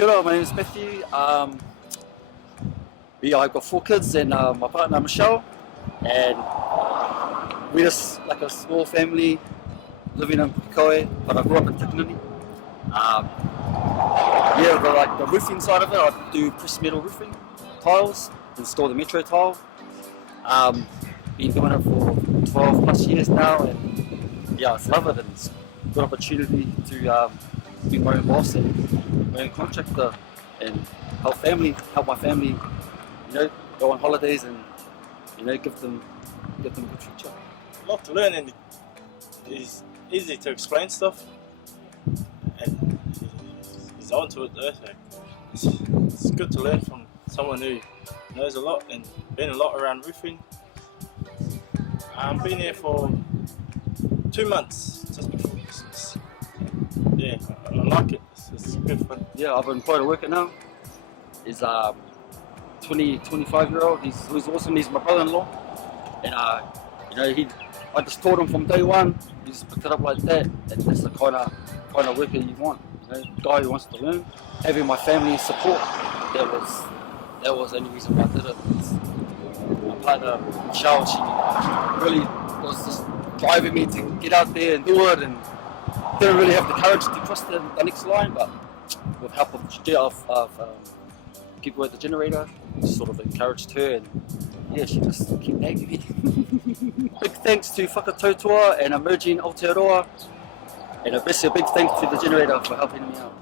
Kia ora, my name is Matthew. I've got 4 kids and my partner Michelle, and we're just like a small family living in Pukekohe, but I grew up in Takanini. The roofing side of it, I do pressed metal roofing, tiles, install the metro tile. Been doing it for 12 plus years now, and yeah, I love it, and it's a good opportunity to be my own boss and my own contractor and help my family, go on holidays and give them a good future. A lot to learn, and it's easy to explain stuff, and he's on to it though. So it's good to learn from someone who knows a lot and been a lot around roofing. I've been here for 2 months, just before Christmas. Yeah, I like it. It's good fun. Yeah, I've employed a worker now. He's 25-year-old. He's awesome. He's my brother-in-law, and I just taught him from day one. He just picked it up like that, and that's the kind of worker you want. Guy who wants to learn. Having my family support, that was the only reason why I did it. My partner Michelle, she really was just driving me to get out there and do it, and didn't really have the courage to cross the next line, but with help of people at the generator, sort of encouraged her, and yeah, she just kept nagging me. Big thanks to Whakatautua and Emerging Aotearoa, and especially a big thanks to the generator for helping me out.